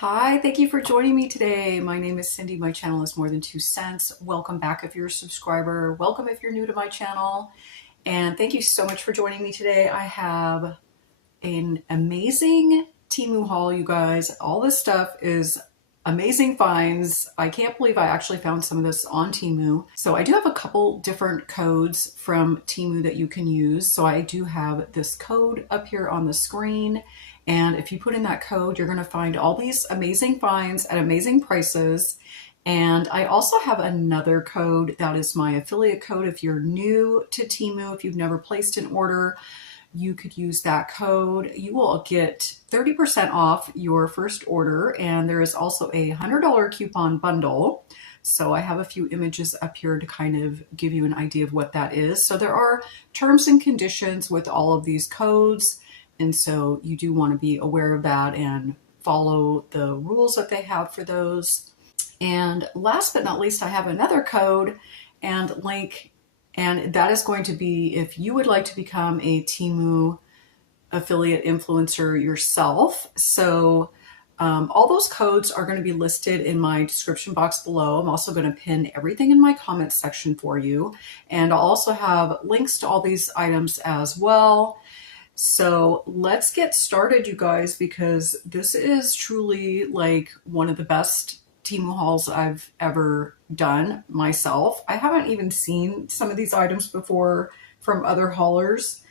Hi, thank you for joining me today. My name is Cindy. My channel is More Than 2 Cents. Welcome back if you're a subscriber. Welcome if you're new to my channel. And thank you so much for joining me today. I have an amazing Temu haul, you guys. All this stuff is amazing finds. I can't believe I actually found some of this on Temu. So I do have a couple different codes from Temu that you can use. So I do have this code up here on the screen. And if you put in that code, you're going to find all these amazing finds at amazing prices. And I also have another code that is my affiliate code. If you're new to Temu, if you've never placed an order, you could use that code. You will get 30% off your first order. And there is also a $100 coupon bundle. So I have a few images up here to kind of give you an idea of what that is. So there are terms and conditions with all of these codes. And so you do want to be aware of that and follow the rules that they have for those. And last but not least, I have another code and link, and that is going to be if you would like to become a Temu affiliate influencer yourself. So all those codes are going to be listed in my description box below. I'm also going to pin everything in my comments section for you. And I'll also have links to all these items as well. So let's get started, you guys, because this is truly like one of the best Temu hauls I've ever done myself. I haven't even seen some of these items before from other haulers.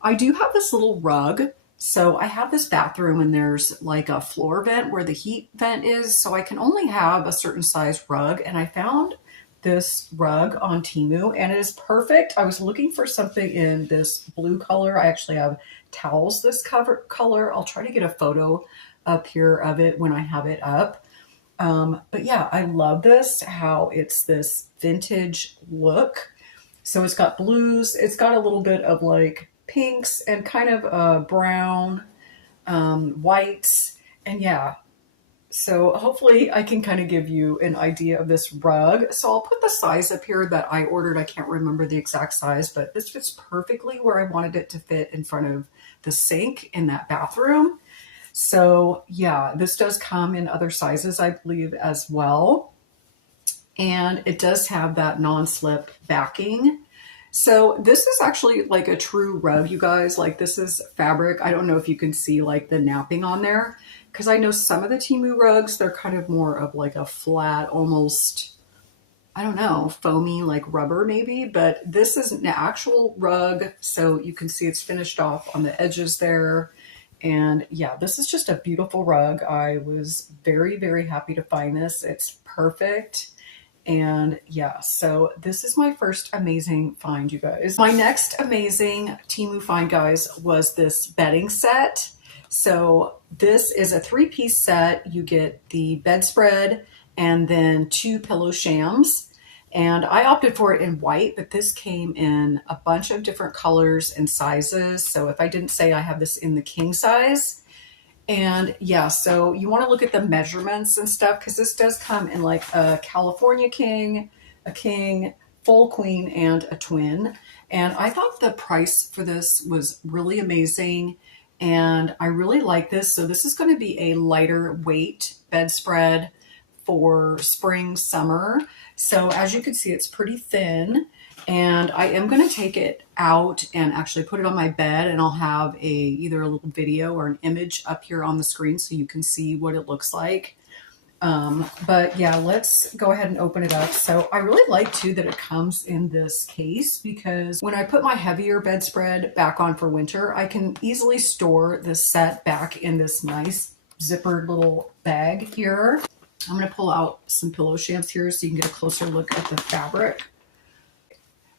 I do have this little rug. So I have this bathroom and there's like a floor vent where the heat vent is. So I can only have a certain size rug. And I found this rug on Temu and it is perfect. I was looking for something in this blue color. I actually have towels this color. I'll try to get a photo up here of it when I have it up. But yeah, I love this, how it's this vintage look. So it's got blues. It's got a little bit of like pinks and kind of brown, whites. And yeah, so hopefully I can kind of give you an idea of this rug. So I'll put the size up here that I ordered. I can't remember the exact size, but this fits perfectly where I wanted it to fit in front of the sink in that bathroom. So yeah, this does come in other sizes, I believe, as well. And it does have that non-slip backing. So this is actually like a true rug, you guys. Like this is fabric. I don't know if you can see like the napping on there, because I know some of the Temu rugs, they're kind of more of like a flat, almost, I don't know, foamy, like rubber maybe, but this is an actual rug. So you can see it's finished off on the edges there. And yeah, this is just a beautiful rug. I was very, very happy to find this. It's perfect. And yeah, so this is my first amazing find, you guys. My next amazing Temu find, guys, was this bedding set. So this is a 3-piece set. You get the bedspread and then 2 pillow shams. And I opted for it in white, but this came in a bunch of different colors and sizes. So if I didn't say, I have this in the king size. And yeah, so you want to look at the measurements and stuff, because this does come in like a California king, a king, full queen, and a twin. And I thought the price for this was really amazing. And I really like this. So this is going to be a lighter weight bedspread for spring, summer. So as you can see, it's pretty thin. And I am going to take it out and actually put it on my bed, and I'll have either a little video or an image up here on the screen so you can see what it looks like. But yeah, let's go ahead and open it up. So I really like too that it comes in this case, because when I put my heavier bedspread back on for winter, I can easily store this set back in this nice zippered little bag here. I'm going to pull out some pillow shams here so you can get a closer look at the fabric.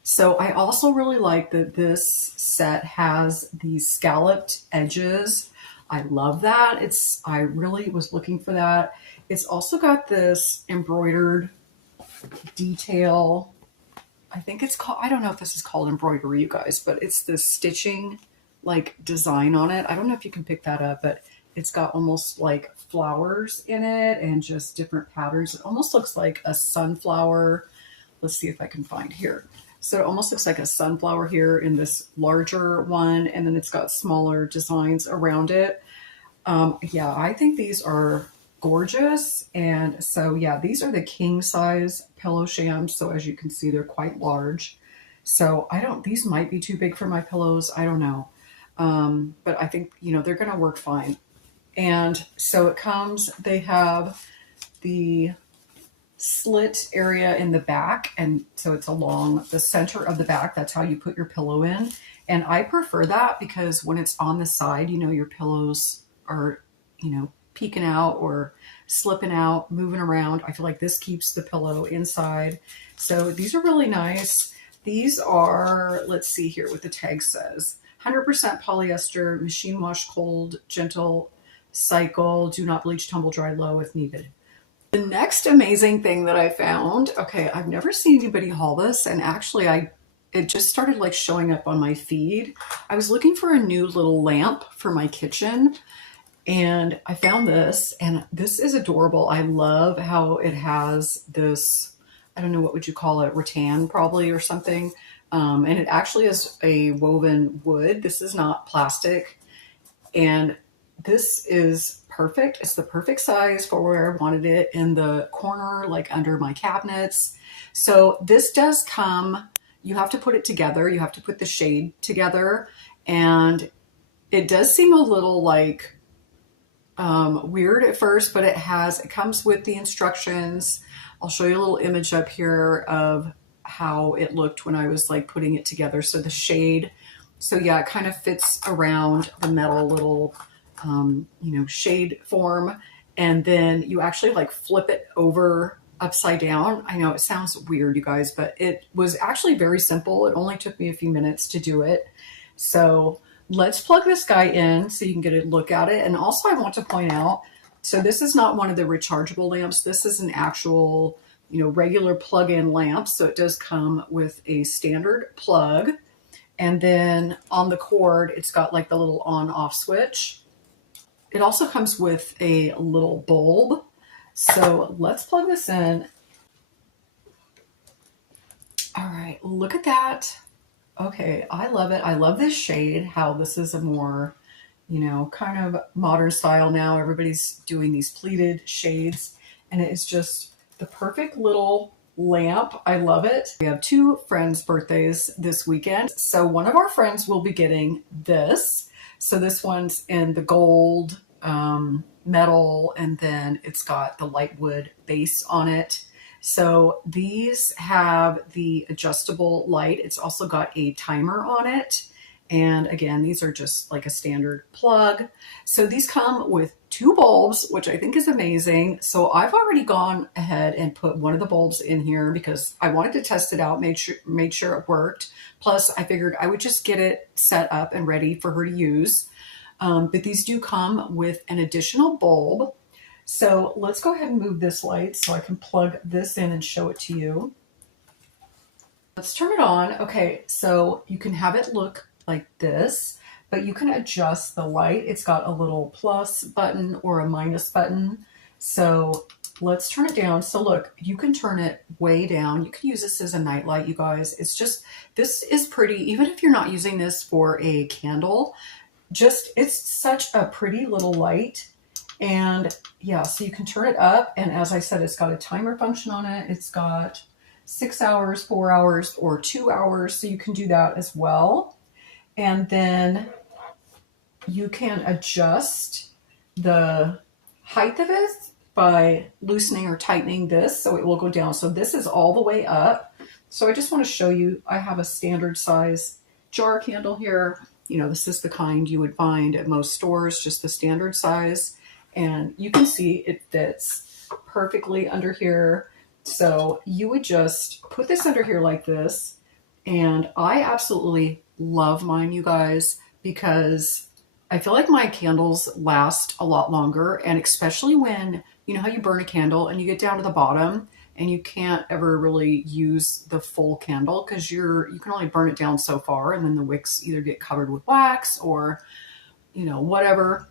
So I also really like that this set has these scalloped edges. I love that. I really was looking for that. It's also got this embroidered detail. I think it's called, I don't know if this is called embroidery, you guys, but it's this stitching like design on it. I don't know if you can pick that up, but it's got almost like flowers in it and just different patterns. It almost looks like a sunflower. Let's see if I can find here. So it almost looks like a sunflower here in this larger one, and then it's got smaller designs around it. Yeah, I think these are gorgeous. And so yeah, these are the king size pillow shams. So as you can see, they're quite large. So these might be too big for my pillows. I don't know. But I think, they're going to work fine. And so they have the slit area in the back. And so it's along the center of the back. That's how you put your pillow in. And I prefer that because when it's on the side, your pillows are, peeking out or slipping out, moving around. I feel like this keeps the pillow inside. So these are really nice. These are, let's see here what the tag says. 100% polyester, machine wash cold, gentle cycle, do not bleach, tumble dry low if needed. The next amazing thing that I found, okay, I've never seen anybody haul this, and actually it just started like showing up on my feed. I was looking for a new little lamp for my kitchen, and I found this, and this is adorable. I love how it has this, I don't know, what would you call it? Rattan probably or something. And it actually is a woven wood. This is not plastic. And this is perfect. It's the perfect size for where I wanted it, in the corner, like under my cabinets. So this does come, you have to put it together. You have to put the shade together. And it does seem a little like weird at first, but it comes with the instructions. I'll show you a little image up here of how it looked when I was like putting it together. So the shade, so yeah, it kind of fits around the metal little, shade form. And then you actually like flip it over upside down. I know it sounds weird, you guys, but it was actually very simple. It only took me a few minutes to do it. So let's plug this guy in so you can get a look at it. And also I want to point out, so this is not one of the rechargeable lamps. This is an actual, regular plug-in lamp. So it does come with a standard plug. And then on the cord, it's got like the little on-off switch. It also comes with a little bulb. So let's plug this in. All right, look at that. Okay, I love it. I love this shade, how this is a more, kind of modern style now. Everybody's doing these pleated shades, and it is just the perfect little lamp. I love it. We have 2 friends' birthdays this weekend. So one of our friends will be getting this. So this one's in the gold metal, and then it's got the light wood base on it. So these have the adjustable light. It's also got a timer on it. And again, these are just like a standard plug. So these come with 2 bulbs, which I think is amazing. So I've already gone ahead and put one of the bulbs in here because I wanted to test it out, made sure it worked. Plus I figured I would just get it set up and ready for her to use. But these do come with an additional bulb. So let's go ahead and move this light so I can plug this in and show it to you. Let's turn it on. Okay, so you can have it look like this, but you can adjust the light. It's got a little plus button or a minus button. So let's turn it down. So look, you can turn it way down. You can use this as a night light, you guys. It's just, this is pretty, even if you're not using this for a candle, it's such a pretty little light. And yeah, so you can turn it up. And as I said, it's got a timer function on it. It's got 6 hours, 4 hours, or 2 hours. So you can do that as well. And then you can adjust the height of it by loosening or tightening this. So it will go down. So this is all the way up. So I just want to show you, I have a standard size jar candle here. This is the kind you would find at most stores, just the standard size. And you can see it fits perfectly under here. So you would just put this under here like this. And I absolutely love mine, you guys, because I feel like my candles last a lot longer. And especially when, how you burn a candle and you get down to the bottom and you can't ever really use the full candle because you can only burn it down so far. And then the wicks either get covered with wax or, whatever.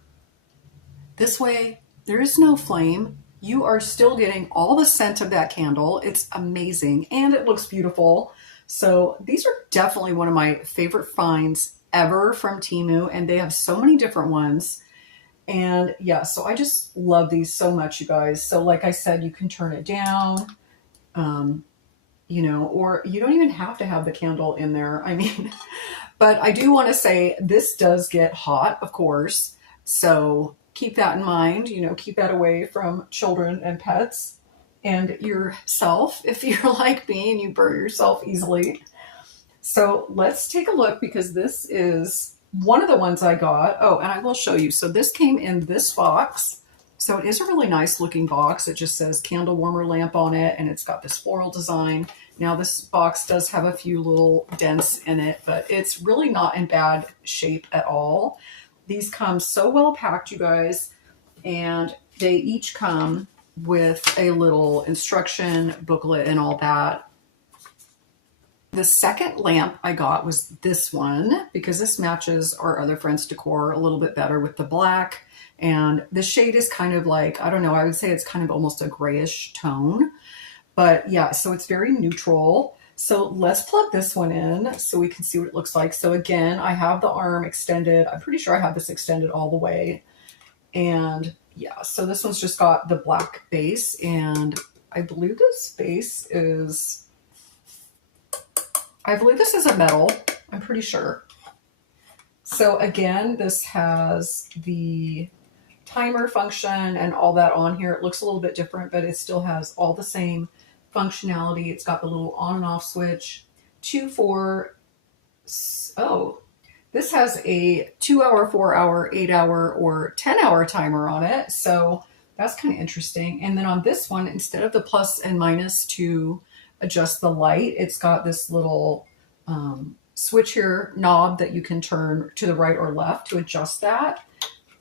This way, there is no flame. You are still getting all the scent of that candle. It's amazing and it looks beautiful. So these are definitely one of my favorite finds ever from Temu, and they have so many different ones. And yeah, so I just love these so much, you guys. So like I said, you can turn it down, you know, or you don't even have to have the candle in there. I mean, but I do want to say this does get hot, of course. So keep that in mind, you know, keep that away from children and pets and yourself if you're like me and you burn yourself easily. So let's take a look, because this is one of the ones I got. Oh, and I will show you. So this came in this box. So it is a really nice looking box. It just says candle warmer lamp on it, and it's got this floral design. Now this box does have a few little dents in it, but it's really not in bad shape at all. These come so well packed, you guys, and they each come with a little instruction booklet and all that. The second lamp I got was this one, because this matches our other friend's decor a little bit better with the black. And the shade is kind of like, I don't know, I would say it's kind of almost a grayish tone. But yeah, so it's very neutral. So let's plug this one in so we can see what it looks like. So again, I have the arm extended. I'm pretty sure I have this extended all the way. And yeah, so this one's just got the black base, and I believe this base is, I believe this is a metal, I'm pretty sure. So again, this has the timer function and all that on here. It looks a little bit different, but it still has all the same functionality. It's got the little on and off switch, this has a 2 hour, 4 hour, 8 hour, or 10 hour timer on it. So that's kind of interesting. And then on this one, instead of the plus and minus to adjust the light, it's got this little switch here knob that you can turn to the right or left to adjust that.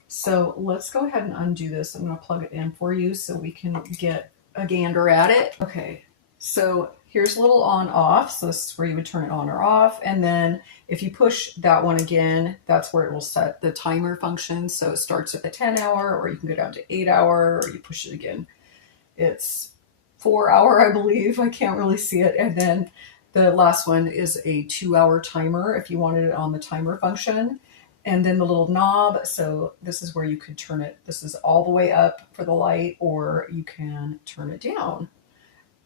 So let's go ahead and undo this. I'm going to plug it in for you so we can get a gander at it. Okay, so here's a little on off. So this is where you would turn it on or off. And then if you push that one again, that's where it will set the timer function. So it starts at the 10 hour, or you can go down to 8 hour, or you push it again. It's 4 hour, I believe. I can't really see it. And then the last one is a 2 hour timer if you wanted it on the timer function. And then the little knob. So this is where you could turn it. This is all the way up for the light, or you can turn it down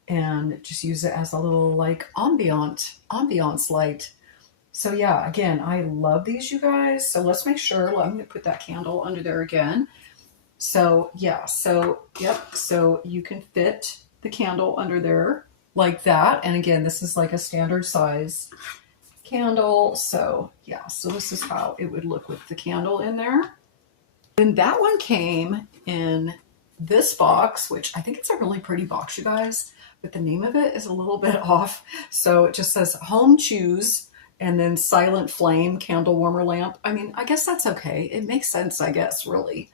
and just use it as a little like ambiance light. So yeah, again, I love these, you guys. So let's make sure, I'm gonna put that candle under there again. So yeah, so yep, so you can fit the candle under there like that. And again, this is like a standard size candle. So yeah, so this is how it would look with the candle in there. And that one came in this box, which I think it's a really pretty box, you guys, but the name of it is a little bit off. So it just says HOMECHOOSE and then Silent Flame Candle Warmer Lamp. I mean, I guess that's okay. It makes sense, I guess, really.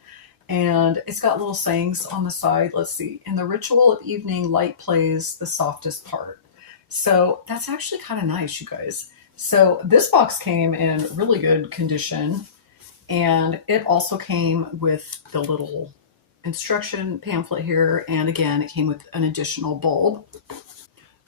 And it's got little sayings on the side. Let's see. In the ritual of evening, light plays the softest part. So that's actually kind of nice, you guys. So this box came in really good condition, and it also came with the little instruction pamphlet here. And again, it came with an additional bulb.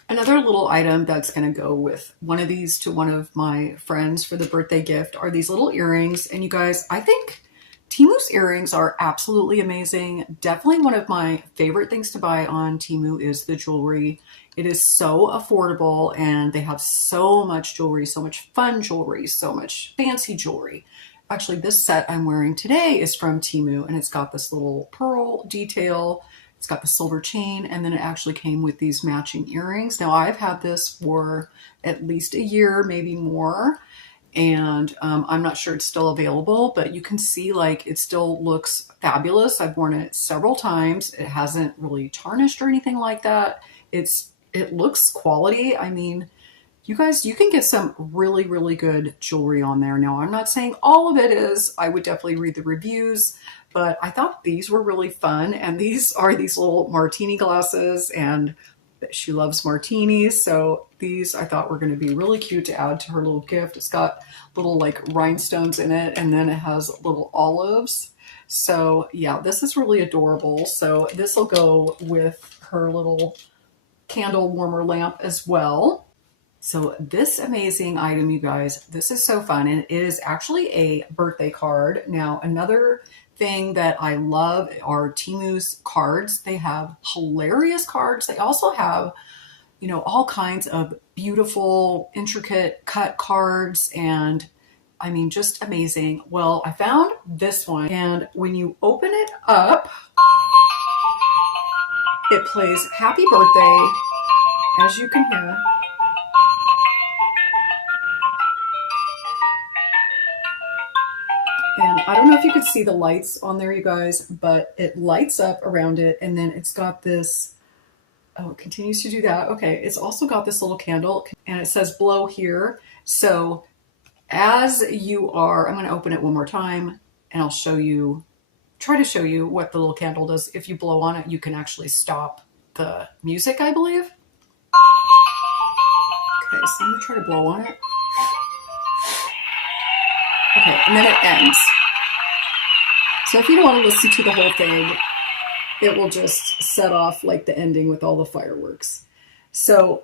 Another little item that's going to go with one of these to one of my friends for the birthday gift are these little earrings. And you guys, I think Temu's earrings are absolutely amazing. Definitely one of my favorite things to buy on Temu is the jewelry. It is so affordable, and they have so much jewelry, so much fun jewelry, so much fancy jewelry. Actually, this set I'm wearing today is from Temu, and it's got this little pearl detail. It's got the silver chain, and then it actually came with these matching earrings. Now, I've had this for at least a year, maybe more, and I'm not sure it's still available, but you can see like it still looks fabulous. I've worn it several times. It hasn't really tarnished or anything like that. It looks quality. I mean, you guys, you can get some really, really good jewelry on there. Now, I'm not saying all of it is. I would definitely read the reviews, but I thought these were really fun. And these are these little martini glasses, and she loves martinis. So these I thought were going to be really cute to add to her little gift. It's got little like rhinestones in it, and then it has little olives. So yeah, this is really adorable. So this will go with her little candle warmer lamp as well. So this amazing item, you guys, this is so fun, and it is actually a birthday card. Now, another thing that I love are Temu's cards. They have hilarious cards. They also have, you know, all kinds of beautiful, intricate cut cards, and I mean, just amazing. Well, I found this one, and when you open it up, it plays Happy Birthday, as you can hear. And I don't know if you can see the lights on there, you guys, but it lights up around it, and then it's got this, oh, it continues to do that. Okay, it's also got this little candle, and it says blow here. So as you are, I'm going to open it one more time, and I'll show you, try to show you what the little candle does. If you blow on it, you can actually stop the music, I believe. Okay, so I'm going to try to blow on it. Okay, and then it ends. So if you don't want to listen to the whole thing, it will just set off like the ending with all the fireworks. So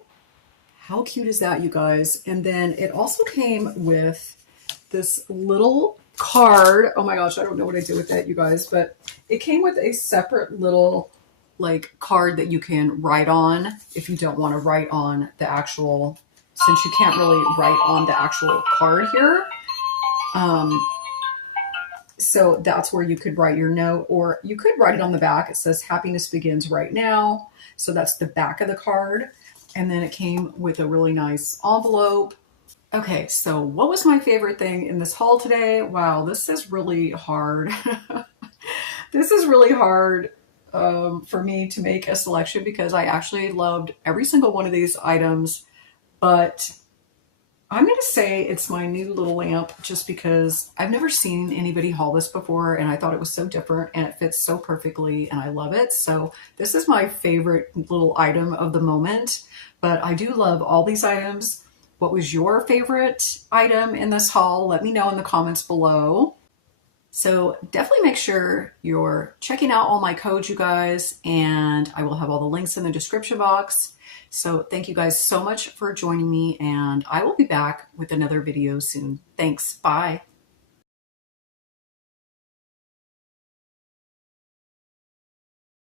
how cute is that, you guys? And then it also came with this little card. Oh my gosh, I don't know what I did with that, you guys, but it came with a separate little like card that you can write on if you don't want to write on the actual, since you can't really write on the actual card here. So that's where you could write your note, or you could write it on the back. It says happiness begins right now. So that's the back of the card. And then it came with a really nice envelope. Okay, so what was my favorite thing in this haul today? Wow, this is really hard. This is really hard for me to make a selection because I actually loved every single one of these items, but I'm going to say it's my new little lamp just because I've never seen anybody haul this before, and I thought it was so different and it fits so perfectly and I love it. So this is my favorite little item of the moment, but I do love all these items. What was your favorite item in this haul? Let me know in the comments below. So definitely make sure you're checking out all my codes, you guys, and I will have all the links in the description box. So thank you guys so much for joining me, and I will be back with another video soon. Thanks. Bye.